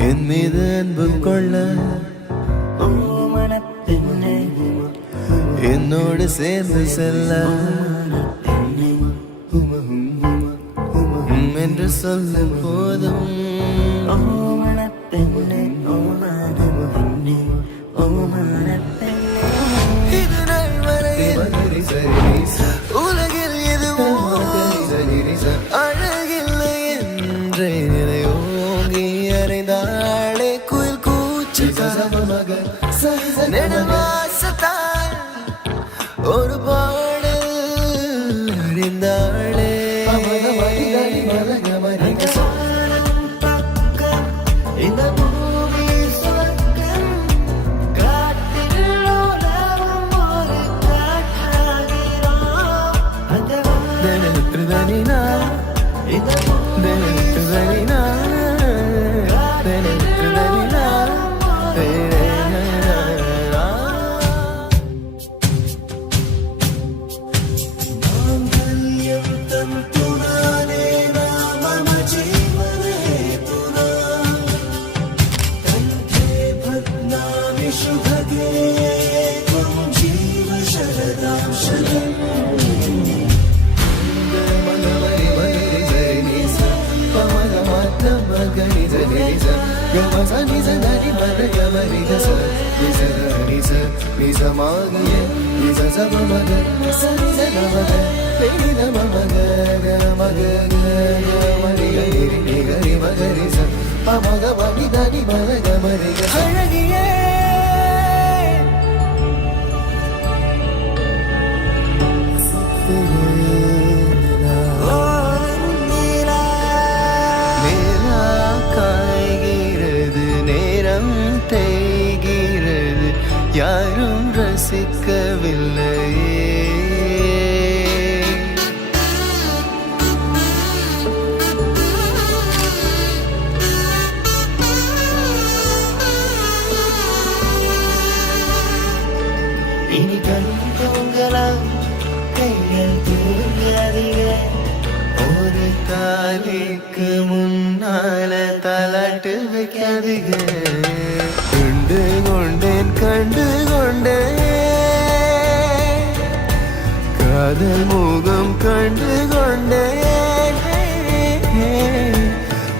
என் மீது அன்பு கொள்ள என்னோடு சேர்ந்து செல்ல என்று சொல்லும் போதும் இது நாள் வரையில் உலகில் எதுவும் அழகில்லை என்றே ஓங்கி அறைந்தாளே குயில் கூச்சு நெடுவாசத்தால் ஒரு பாடல் அறிந்தாளே இந்த பூமி சொர்க்கம் காட்டில் உலகம் ஒரு காற்றாகிறோம் அந்த தனினா இந்த தனினா அழகியே தேய்கிறது யாரும் ரசிக்கவில்லையே இனி கண் தூங்கலாம் கைகள் தூங்காதீங்க ஒரு தாலிக்கு முன்னால தலாட்டு வைக்காதீங்க கண்டு கொண்டேன் காதல் முகம் கண்டு கொண்டேன்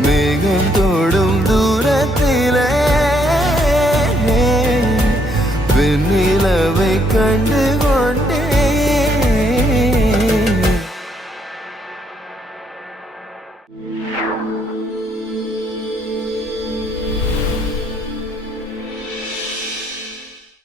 மேகம் தோட